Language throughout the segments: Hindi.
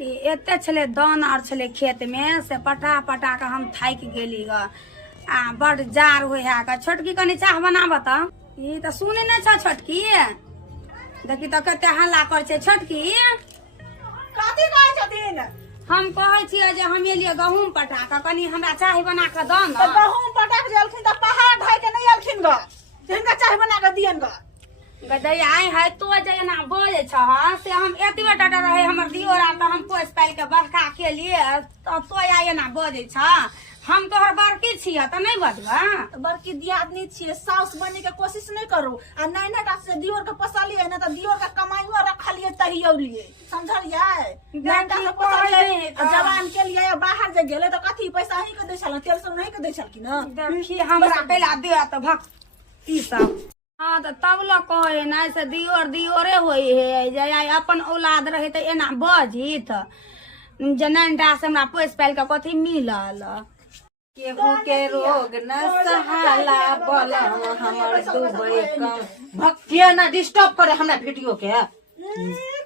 एते छले दान आर छले खेत में से पटा पटा के हम थाक गेली ग आ बड़ जार हो छोटकी कनी चाह बनाब त सुने न छ छोटकी देखी तो कते हल्ला कर छे छोटकी कथी कहै छथिन हम कहै छियै जे हम एलियै गहूम पटा के कनी हमरा चाय बना के द न तो गहूम पटा के जलखिन त पहाड़ ढाई के नहीं अलखिन ग जिनका चाय बना के दियन ग गदैया आई है तो जे एना बजे छ से हम एतबे डर रहे हमर दियोरा त हम पोस पाल के बरखा के लिए तो आई एना बजे छ हम तोहर बड़की छिया त नहीं बजबा बड़की दियादनी छिए साउस बने के कोशिश नहीं करू आ नहीं ना से दियोर के पसाली है ना त दियोर का कमाईओ रखलिए तहियौलिए समझलिए लड़का से पसाली जवान के लिए बाहर जे गेले त कथी पैसा ही के दै छल तेल सब नहीं के दै छल कि ना देखी हमरा कैला दे त भक ई सब हाँ तो तब लोग कहे ना से दियोरे होई है जे अपन औलाद रहे तो एना बजित जनंडा से हमरा पोस पाल के कथी मिलल केहू के रोग न सहाला बोला हमर दुबई कम भक्तिया ना डिस्टर्ब करे हमरा वीडियो के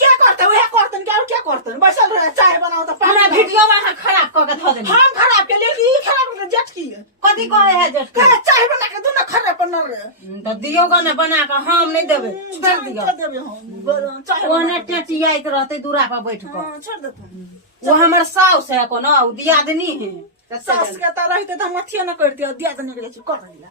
क्या करते वह करतन क्या करतन बैसल रहे चाय बनाओ तो हमरा वीडियो वहां खराब क के ध देनी हम खराब के लिए ई खराब के जेठ की कथी कहे है जेठ के चाय बना के दू ना खराब पर न रे तो दियो ग ना बना के हम नहीं देबे छोड़ दियो देबे हम चाय ओने टेचियाइत रहते दूरा पर बैठ के छोड़ देते वो हमर साउस है को ना दियादनी है सास के त रहते त हम अथिए न करती दिया देने के लिए कर रही